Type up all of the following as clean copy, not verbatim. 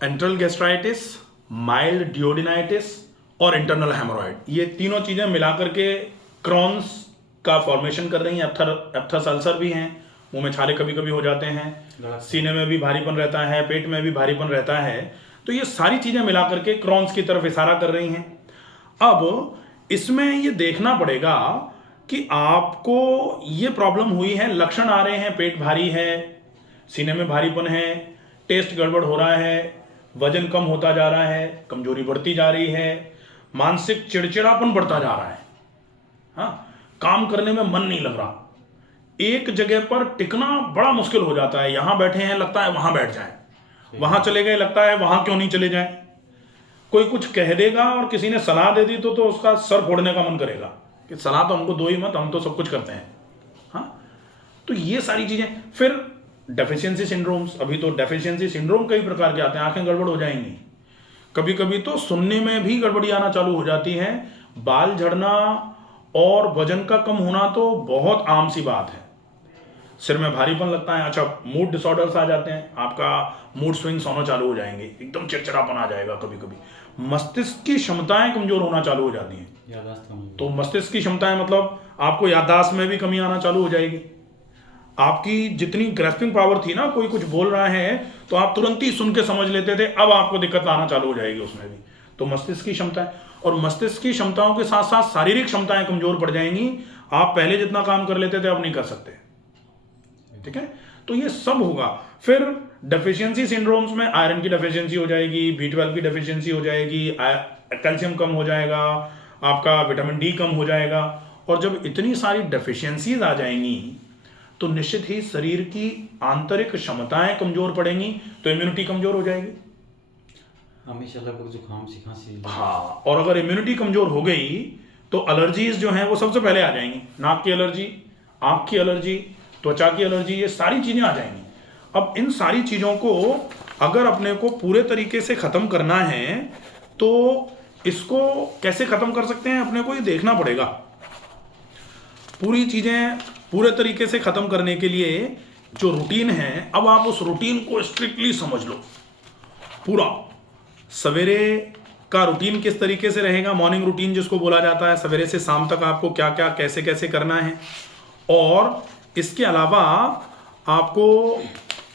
Enteral gastritis, mild डियोडिनाइटिस और internal हेमोरॉइड, ये तीनों चीजें मिलाकर के क्रॉन्स का फॉर्मेशन कर रही हैं। एप्थस अल्सर भी हैं, मुंह में छाले कभी कभी हो जाते हैं, सीने में भी भारीपन रहता है, पेट में भी भारीपन रहता है। तो ये सारी चीजें मिलाकर के क्रॉन्स की तरफ इशारा कर रही हैं। अब इसमें ये देखना पड़ेगा कि आपको ये प्रॉब्लम हुई है, लक्षण आ रहे हैं, पेट भारी है, सीने में भारीपन है, टेस्ट गड़बड़ हो रहा है, वजन कम होता जा रहा है, कमजोरी बढ़ती जा रही है, मानसिक चिड़चिड़ापन बढ़ता जा रहा है, हाँ, काम करने में मन नहीं लग रहा, एक जगह पर टिकना बड़ा मुश्किल हो जाता है, यहां बैठे हैं लगता है वहां बैठ जाए, वहां चले गए लगता है वहां क्यों नहीं चले जाए, कोई कुछ कह देगा और किसी ने सलाह दे दी तो उसका सर फोड़ने का मन करेगा कि सलाह तो हमको दो ही मत, हम तो सब कुछ करते हैं, हाँ। तो ये सारी चीजें, फिर डेफिशिएंसी सिंड्रोम्स, अभी तो डेफिशिएंसी सिंड्रोम कई प्रकार के आते हैं, आंखें गड़बड़ हो जाएंगी, कभी कभी तो सुनने में भी गड़बड़ी आना चालू हो जाती है, बाल झड़ना और वजन का कम होना तो बहुत आम सी बात है, सिर में भारीपन लगता है, अच्छा मूड डिसऑर्डर्स आ जाते हैं, आपका मूड स्विंग्स होना चालू हो जाएंगे, एकदम चिड़चिड़ापन आ जाएगा, कभी कभी मस्तिष्क की क्षमताएं कमजोर होना चालू हो जाती हैं, तो मस्तिष्क की क्षमताएं मतलब आपको याददाश्त में भी कमी आना चालू हो जाएगी, आपकी जितनी ग्रेस्पिंग पावर थी ना, कोई कुछ बोल रहा है तो आप तुरंत ही सुन के समझ लेते थे, अब आपको दिक्कत आना चालू हो जाएगी उसमें भी। तो मस्तिष्क की क्षमताएं, और मस्तिष्क की क्षमताओं के साथ साथ शारीरिक क्षमताएं कमजोर पड़ जाएंगी, आप पहले जितना काम कर लेते थे अब नहीं कर सकते, ठीक है। तो ये सब होगा। फिर डेफिशिएंसी सिंड्रोम्स में आयरन की डेफिशिएंसी हो जाएगी, B12 की डेफिशिएंसी हो जाएगी, कैल्शियम कम हो जाएगा, आपका विटामिन डी कम हो जाएगा, और जब इतनी सारी डेफिशिएंसीज आ जाएंगी तो निश्चित ही शरीर की आंतरिक क्षमताएं कमजोर पड़ेंगी, तो इम्यूनिटी कमजोर हो जाएगी, हमेशा लगभग जुकाम सी खांसी। हाँ, और अगर इम्यूनिटी कमजोर हो गई तो एलर्जीज जो हैं वो सबसे पहले आ जाएंगी, नाक की एलर्जी, आंख की एलर्जी, त्वचा की एलर्जी, ये सारी चीजें आ जाएंगी। अब इन सारी चीजों को अगर अपने को पूरे तरीके से खत्म करना है तो इसको कैसे खत्म कर सकते हैं, अपने को ये देखना पड़ेगा। पूरी चीजें पूरे तरीके से खत्म करने के लिए जो रूटीन है, अब आप उस रूटीन को स्ट्रिक्टली समझ लो पूरा। सवेरे का रूटीन किस तरीके से रहेगा, मॉर्निंग रूटीन जिसको बोला जाता है, सवेरे से शाम तक आपको क्या क्या कैसे कैसे करना है, और इसके अलावा आपको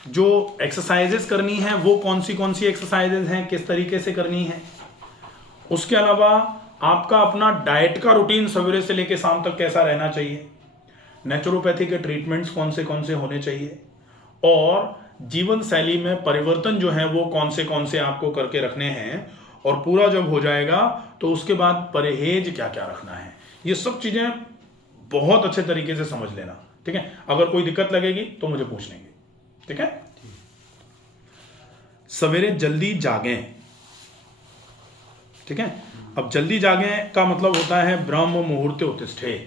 जो एक्सरसाइजेस करनी है वो कौन सी एक्सरसाइजेस हैं, किस तरीके से करनी है। उसके अलावा आपका अपना डाइट का रूटीन सवेरे से लेकर शाम तक कैसा रहना चाहिए, नेचुरोपैथी के ट्रीटमेंट्स कौन से होने चाहिए, और जीवन शैली में परिवर्तन जो है वो कौन से आपको करके रखने हैं, और पूरा जब हो जाएगा तो उसके बाद परहेज क्या क्या रखना है। ये सब चीजें बहुत अच्छे तरीके से समझ लेना, ठीक है। अगर कोई दिक्कत लगेगी तो मुझे पूछ लेंगे, ठीक है। सवेरे जल्दी जागें, ठीक है। अब जल्दी जागें का मतलब होता है ब्रह्म मुहूर्ते उत्तिष्ठे।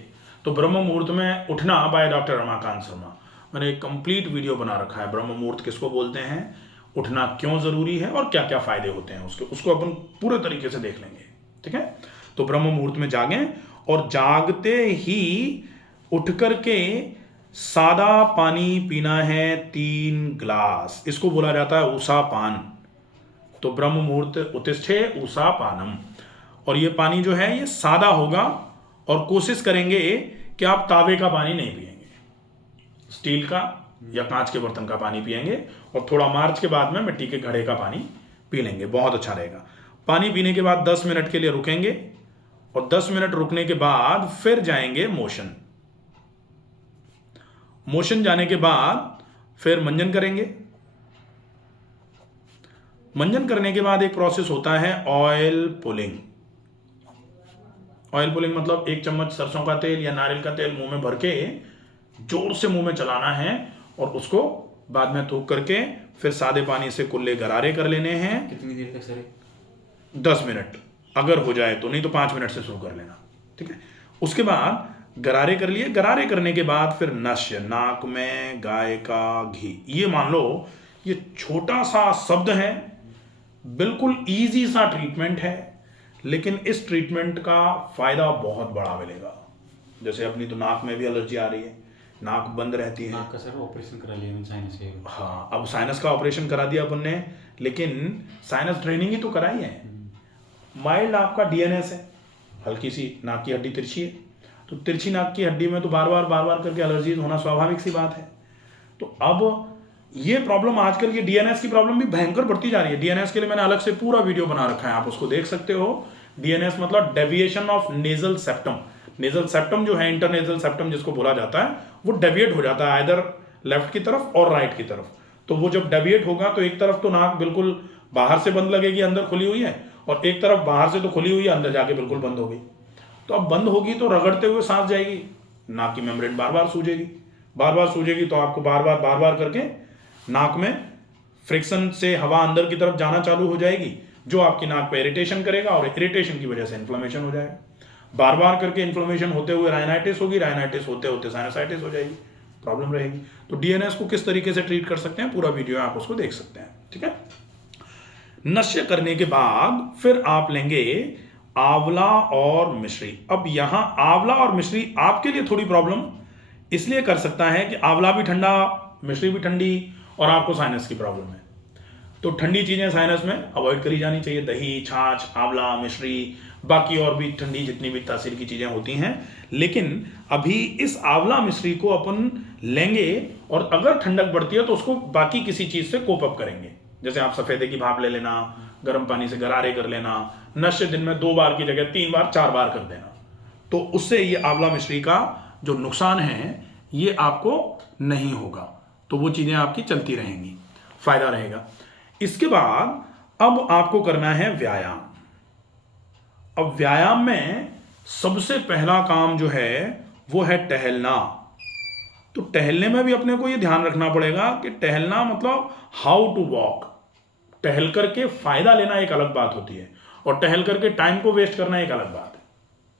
तो ब्रह्म मुहूर्त में उठना बाय डॉक्टर रमाकांत शर्मा, मैंने एक कंप्लीट वीडियो बना रखा है, ब्रह्म मुहूर्त किसको बोलते हैं, उठना क्यों जरूरी है और क्या क्या फायदे होते हैं उसको अपन पूरे तरीके से देख लेंगे, ठीक है। तो ब्रह्म मुहूर्त में जागें, और जागते ही उठ करके सादा पानी पीना है 3 गिलास, इसको बोला जाता है ऊषा पान। तो ब्रह्म मुहूर्त उत्तिष्ठे ऊषा पानम, और ये पानी जो है ये सादा होगा, और कोशिश करेंगे कि आप तावे का पानी नहीं पिएंगे, स्टील का या कांच के बर्तन का पानी पिएंगे, और थोड़ा मार्च के बाद में मिट्टी के घड़े का पानी पी लेंगे, बहुत अच्छा रहेगा। पानी पीने के बाद 10 मिनट के लिए रुकेंगे, और 10 मिनट रुकने के बाद फिर जाएंगे मोशन जाने के बाद फिर मंजन करेंगे। मंजन करने के बाद एक प्रोसेस होता है ऑयल पुलिंग। ऑयल पुलिंग मतलब 1 चम्मच सरसों का तेल या नारियल का तेल मुंह में भर के जोर से मुंह में चलाना है, और उसको बाद में थूक करके फिर सादे पानी से कुल्ले गरारे कर लेने हैं। कितनी देर तक सर? 10 मिनट अगर हो जाए तो, नहीं तो 5 मिनट से शुरू कर लेना, ठीक है। उसके बाद गरारे कर लिए, गरारे करने के बाद फिर नश्य, नाक में गाय का घी। ये मान लो ये छोटा सा शब्द है, बिल्कुल इजी सा ट्रीटमेंट है, लेकिन इस ट्रीटमेंट का फायदा बहुत बड़ा मिलेगा। जैसे अपनी तो नाक में भी एलर्जी आ रही है, नाक बंद रहती है। नाक का सर ऑपरेशन करा लिया मैंने, साइनस के। हाँ, अब साइनस का ऑपरेशन करा दिया अपन ने, लेकिन साइनस ड्रेनिंग ही तो कराई है। माइल्ड आपका डीएनएस है, हल्की सी नाक की हड्डी तिरछी है, तो तिरछी नाक की हड्डी में तो बार बार करके एलर्जीज होना स्वाभाविक सी बात है। तो अब ये प्रॉब्लम आजकल ये डीएनएस की प्रॉब्लम भी भयंकर बढ़ती जा रही है। डीएनएस के लिए मैंने अलग से पूरा वीडियो बना रखा है, आप उसको देख सकते हो। डीएनएस मतलब deviation of nasal septum. Nasal septum जो है, इंटरनेजल सेप्टम जिसको बोला जाता है, वो डेविएट हो जाता है इधर लेफ्ट की तरफ और राइट की तरफ। तो वो जब डेविएट होगा तो एक तरफ तो नाक बिल्कुल बाहर से बंद लगेगी, अंदर खुली हुई है, और एक तरफ बाहर से तो खुली हुई है, अंदर जाके बिल्कुल बंद हो गई। तो अब बंद होगी तो रगड़ते हुए सांस जाएगी, नाक की मेम्ब्रेन बार बार सूजेगी, तो आपको बार बार करके नाक में फ्रिक्शन से हवा अंदर की तरफ जाना चालू हो जाएगी, जो आपकी नाक पे इरिटेशन करेगा, और इरिटेशन की वजह से इन्फ्लेमेशन हो जाएगा। बार बार करके इन्फ्लेमेशन होते हुए राइनाइटिस होगी, राइनाइटिस होते होते साइनसाइटिस हो जाएगी, प्रॉब्लम रहेगी। तो डीएनएस को किस तरीके से ट्रीट कर सकते हैं, पूरा वीडियो आप उसको देख सकते हैं, ठीक है। नश्य करने के बाद फिर आप लेंगे आंवला और मिश्री। अब यहां आंवला और मिश्री आपके लिए थोड़ी प्रॉब्लम इसलिए कर सकता है कि आंवला भी ठंडा, मिश्री भी ठंडी, और आपको साइनस की प्रॉब्लम है, तो ठंडी चीजें साइनस में अवॉइड करी जानी चाहिए। दही, छाछ, आंवला, मिश्री, बाकी और भी ठंडी जितनी भी तासीर की चीजें होती हैं। लेकिन अभी इस आंवला मिश्री को अपन लेंगे, और अगर ठंडक बढ़ती है तो उसको बाकी किसी चीज से कोप अप करेंगे। जैसे आप सफेदे की भाप ले लेना, गर्म पानी से गरारे कर लेना, नश्य दिन में 2 बार की जगह 3 बार 4 बार कर देना, तो उससे ये आंवला मिश्री का जो नुकसान है ये आपको नहीं होगा। तो वो चीजें आपकी चलती रहेंगी, फायदा रहेगा। इसके बाद अब आपको करना है व्यायाम। अब व्यायाम में सबसे पहला काम जो है वो है टहलना। तो टहलने में भी अपने को ये ध्यान रखना पड़ेगा कि टहलना मतलब हाउ टू वॉक। टहल करके फायदा लेना एक अलग बात होती है, और टहल करके टाइम को वेस्ट करना एक अलग बात है।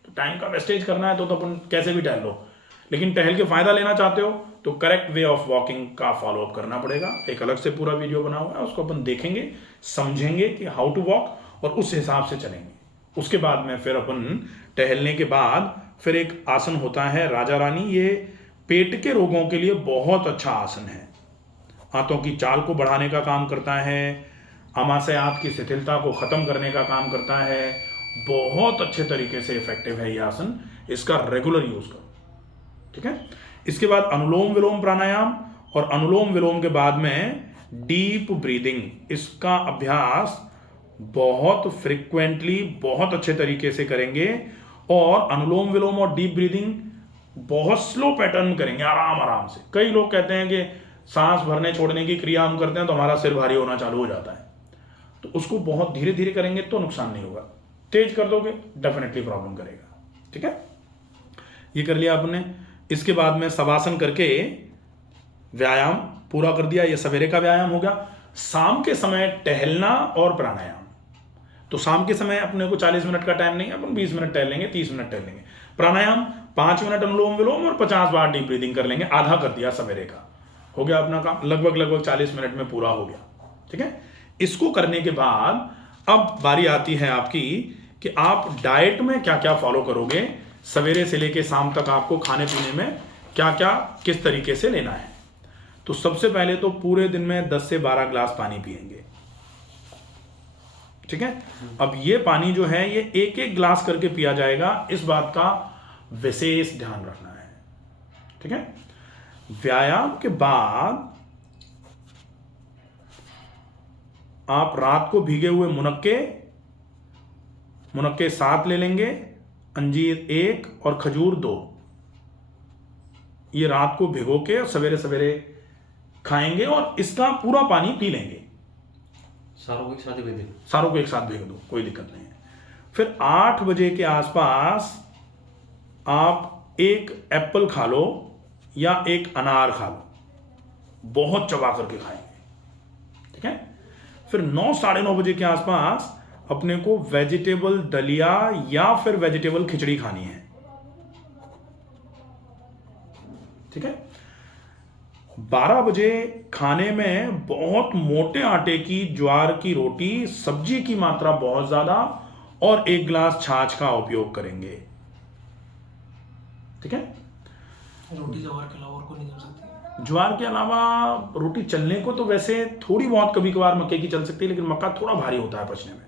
तो टाइम का वेस्टेज करना है तो अपन कैसे भी टहल लो, लेकिन टहल के फायदा लेना चाहते हो तो करेक्ट वे ऑफ वॉकिंग का फॉलो अप करना पड़ेगा। एक अलग से पूरा वीडियो बना हुआ है, उसको अपन देखेंगे, समझेंगे कि हाउ टू वॉक, और उस हिसाब से चलेंगे। उसके बाद में फिर अपन टहलने के बाद फिर एक आसन होता है राजा रानी। ये पेट के रोगों के लिए बहुत अच्छा आसन है। हाथों की चाल को बढ़ाने का काम करता है, आमाशय आंत की शिथिलता को खत्म करने का काम करता है। बहुत अच्छे तरीके से इफेक्टिव है ये आसन, इसका रेगुलर यूज करो, ठीक है। इसके बाद अनुलोम विलोम प्राणायाम, और अनुलोम विलोम के बाद में डीप ब्रीदिंग, इसका अभ्यास बहुत फ्रिक्वेंटली बहुत अच्छे तरीके से करेंगे। और अनुलोम विलोम और डीप ब्रीदिंग बहुत स्लो पैटर्न करेंगे, आराम आराम से। कई लोग कहते हैं कि सांस भरने छोड़ने की क्रिया हम करते हैं तो हमारा सिर भारी होना चालू हो जाता है, तो उसको बहुत धीरे धीरे करेंगे तो नुकसान नहीं होगा। तेज कर दोगे डेफिनेटली प्रॉब्लम करेगा, ठीक है। ये कर लिया आपने। इसके बाद में शवासन करके व्यायाम पूरा कर दिया। ये सवेरे का व्यायाम हो गया। शाम के समय टहलना और प्राणायाम। तो शाम के समय अपने को 40 मिनट का टाइम नहीं है, अपन 20 मिनट टहल लेंगे, 30 मिनट टहल लेंगे। प्राणायाम 5 मिनट अनुलोम विलोम और 50 बार डीप ब्रीदिंग कर लेंगे। आधा कर दिया सवेरे का, हो गया अपना काम, लगभग 40 मिनट में पूरा हो गया, ठीक है। इसको करने के बाद अब बारी आती है आपकी कि आप डाइट में क्या क्या फॉलो करोगे। सवेरे से लेके शाम तक आपको खाने पीने में क्या क्या किस तरीके से लेना है। तो सबसे पहले तो पूरे दिन में 10 से 12 ग्लास पानी पिएंगे, ठीक है। अब ये पानी जो है ये एक एक ग्लास करके पिया जाएगा, इस बात का विशेष ध्यान रखना है, ठीक है। व्यायाम के बाद आप रात को भीगे हुए मुनक्के 7 ले लेंगे, अंजीर 1 और खजूर 2। ये रात को भिगो के सवेरे सवेरे खाएंगे और इसका पूरा पानी पी लेंगे। सारों को एक साथ ही भेज दे, सारों को एक साथ भेज दो, कोई दिक्कत नहीं है। फिर 8 बजे के आसपास आप एक एप्पल खा लो या एक अनार खा लो, बहुत चबा करके खाएंगे, ठीक है। फिर 9 साढ़े 9 बजे के आसपास अपने को वेजिटेबल दलिया या फिर वेजिटेबल खिचड़ी खानी है, ठीक है। 12 बजे खाने में बहुत मोटे आटे की ज्वार की रोटी, सब्जी की मात्रा बहुत ज्यादा, और 1 गिलास छाछ का उपयोग करेंगे, ठीक है। रोटी ज्वार के अलावा और कोई नहीं कर सकती? ज्वार के अलावा रोटी चलने को तो वैसे थोड़ी बहुत कभी कभार मक्के की चल सकती है, लेकिन मक्का थोड़ा भारी होता है पचने में।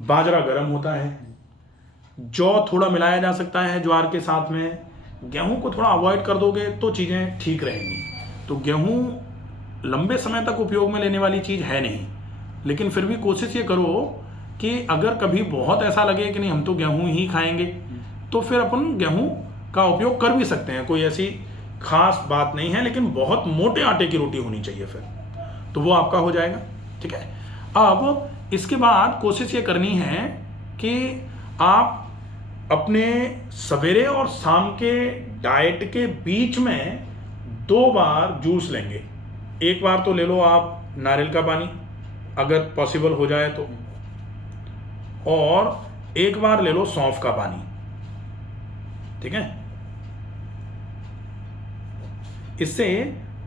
बाजरा गर्म होता है, जौ थोड़ा मिलाया जा सकता है ज्वार के साथ में। गेहूं को थोड़ा अवॉइड कर दोगे तो चीज़ें ठीक रहेंगी। तो गेहूं लंबे समय तक उपयोग में लेने वाली चीज़ है नहीं, लेकिन फिर भी कोशिश ये करो कि अगर कभी बहुत ऐसा लगे कि नहीं हम तो गेहूं ही खाएंगे, तो फिर अपन गेहूं का उपयोग कर भी सकते हैं, कोई ऐसी खास बात नहीं है। लेकिन बहुत मोटे आटे की रोटी होनी चाहिए फिर, तो वो आपका हो जाएगा। ठीक है, अब इसके बाद कोशिश ये करनी है कि आप अपने सवेरे और शाम के डाइट के बीच में 2 बार जूस लेंगे। एक बार तो ले लो आप नारियल का पानी अगर पॉसिबल हो जाए तो, और एक बार ले लो सौंफ का पानी। ठीक है, इससे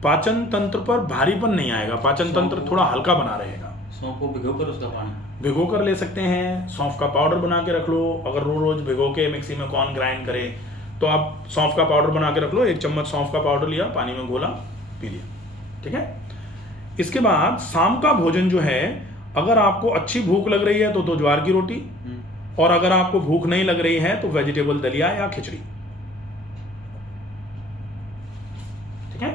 पाचन तंत्र पर भारीपन नहीं आएगा, पाचन तंत्र थोड़ा हल्का बना रहेगा। सौंफ को भिगो कर उसका पानी भिगो कर ले सकते हैं, सौंफ का पाउडर बना के रख लो। अगर रोज भिगो के मिक्सी में कौन ग्राइंड करे तो आप सौंफ का पाउडर बना के रख लो। 1 चम्मच सौंफ का पाउडर लिया, पानी में घोला, पी लिया। ठीक है, इसके बाद शाम का भोजन जो है, अगर आपको अच्छी भूख लग रही है तो ज्वार की रोटी, और अगर आपको भूख नहीं लग रही है तो वेजिटेबल दलिया या खिचड़ी। ठीक है,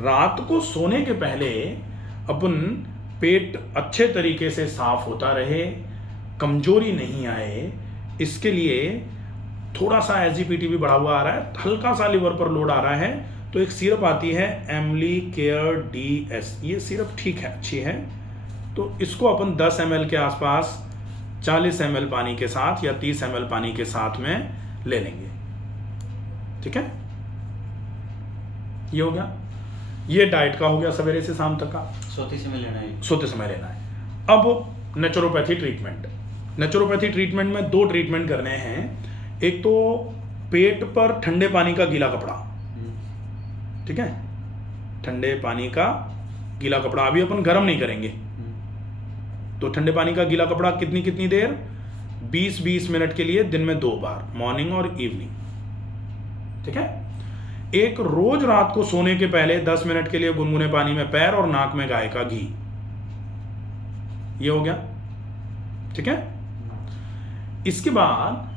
रात को सोने के पहले अपन पेट अच्छे तरीके से साफ होता रहे, कमजोरी नहीं आए, इसके लिए थोड़ा सा एसजीपीटी भी बढ़ा हुआ आ रहा है, हल्का सा लिवर पर लोड आ रहा है, तो एक सिरप आती है एमली केयर DS। ये सिरप ठीक है, अच्छी है, तो इसको अपन 10 ml के आसपास 40 ml पानी के साथ या 30 ml पानी के साथ में ले लेंगे। ठीक है, ये हो गया, ये डाइट का हो गया सवेरे से शाम तक का। सोते समय लेना है, सोते समय लेना है। अब नेचुरोपैथी ट्रीटमेंट, नेचुरोपैथी ट्रीटमेंट में 2 ट्रीटमेंट करने हैं। एक तो पेट पर ठंडे पानी का गीला कपड़ा। ठीक है, ठंडे पानी का गीला कपड़ा, अभी अपन गर्म नहीं करेंगे, तो ठंडे पानी का गीला कपड़ा कितनी देर, 20-20 मिनट के लिए दिन में 2 बार, मॉर्निंग और इवनिंग। ठीक है, एक रोज रात को सोने के पहले 10 मिनट के लिए गुनगुने पानी में पैर और नाक में गाय का घी। ये हो गया। ठीक है, इसके बाद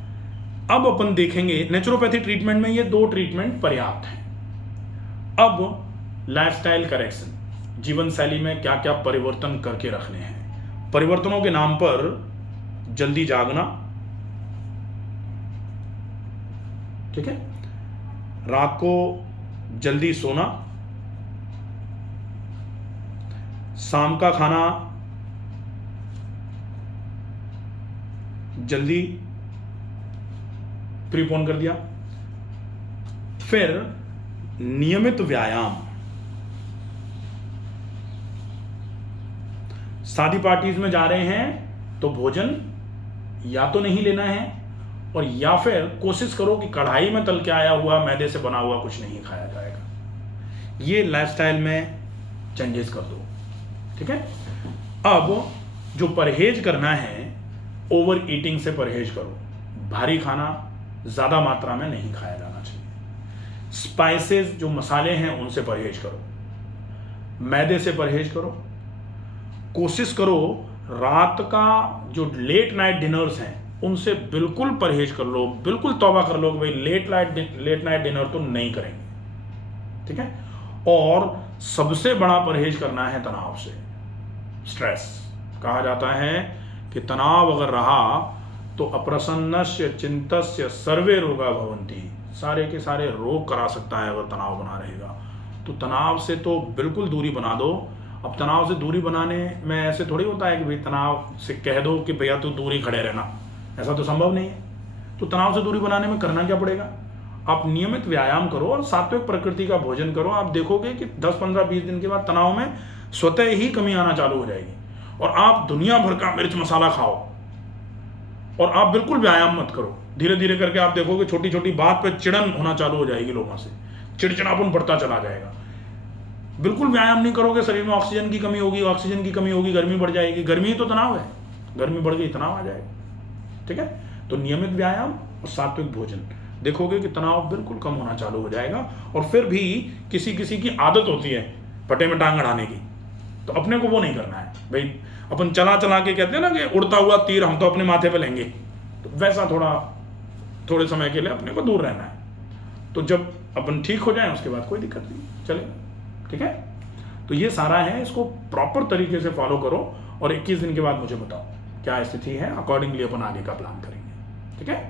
अब अपन देखेंगे नेचुरोपैथी ट्रीटमेंट में ये 2 ट्रीटमेंट पर्याप्त हैं। अब लाइफस्टाइल करेक्शन, जीवन शैली में क्या क्या परिवर्तन करके रखने हैं। परिवर्तनों के नाम पर जल्दी जागना, ठीक है, रात को जल्दी सोना, शाम का खाना जल्दी प्रीपोन कर दिया, फिर नियमित व्यायाम। शादी पार्टीज में जा रहे हैं तो भोजन या तो नहीं लेना है, और या फिर कोशिश करो कि कढ़ाई में तल के आया हुआ मैदे से बना हुआ कुछ नहीं खाया जाएगा। ये लाइफस्टाइल में चेंजेस कर दो। ठीक है, अब जो परहेज करना है, ओवर ईटिंग से परहेज करो, भारी खाना ज़्यादा मात्रा में नहीं खाया जाना चाहिए। स्पाइसेस जो मसाले हैं उनसे परहेज करो, मैदे से परहेज करो। कोशिश करो रात का जो लेट नाइट डिनर्स हैं उनसे बिल्कुल परहेज कर लो, बिल्कुल तौबा कर लो कि भाई लेट नाइट डिनर तो नहीं करेंगे। ठीक है, और सबसे बड़ा परहेज करना है तनाव से, स्ट्रेस। कहा जाता है कि तनाव अगर रहा तो अप्रसन्नस्य चिंतस्य सर्वे रोगा भवन्ति, सारे के सारे रोग करा सकता है अगर तनाव बना रहेगा। तो तनाव से तो बिल्कुल दूरी बना दो। अब तनाव से दूरी बनाने में ऐसे थोड़ी होता है कि भाई तनाव से कह दो कि भैया तू दूरी खड़े रहना, ऐसा तो संभव नहीं है। तो तनाव से दूरी बनाने में करना क्या पड़ेगा, आप नियमित व्यायाम करो और सात्विक प्रकृति का भोजन करो। आप देखोगे कि 10, 15, 20 दिन के बाद तनाव में स्वतः ही कमी आना चालू हो जाएगी, और आप दुनिया भर का मिर्च मसाला खाओ और आप बिल्कुल व्यायाम मत करो। धीरे धीरे करके आप देखोगे छोटी छोटी बात पे चिड़न होना चालू हो जाएगी, लोगों से चिड़चिड़ापन बढ़ता चला जाएगा। बिल्कुल व्यायाम नहीं करोगे, शरीर में ऑक्सीजन की कमी होगी, ऑक्सीजन की कमी होगी, गर्मी बढ़ जाएगी। गर्मी ही तो तनाव है, गर्मी बढ़ गई तनाव आ जाएगा। ठीक है, तो नियमित व्यायाम और सात्विक भोजन देखोगे कि तनाव बिल्कुल कम होना चालू हो जाएगा। और फिर भी किसी किसी की आदत होती है पटे में टांग अड़ाने की, तो अपने को वो नहीं करना है भाई। अपन चला चला के कहते हैं ना कि उड़ता हुआ तीर हम तो अपने माथे पे लेंगे, तो वैसा थोड़े समय के लिए अपने को दूर रहना है। तो जब अपन ठीक हो जाए उसके बाद कोई दिक्कत नहीं, चलेगा, ठीक है। तो ये सारा है, इसको प्रॉपर तरीके से फॉलो करो और 21 दिन के बाद मुझे बताओ क्या स्थिति है, अकॉर्डिंगली अपन आगे का प्लान करेंगे, ठीक है।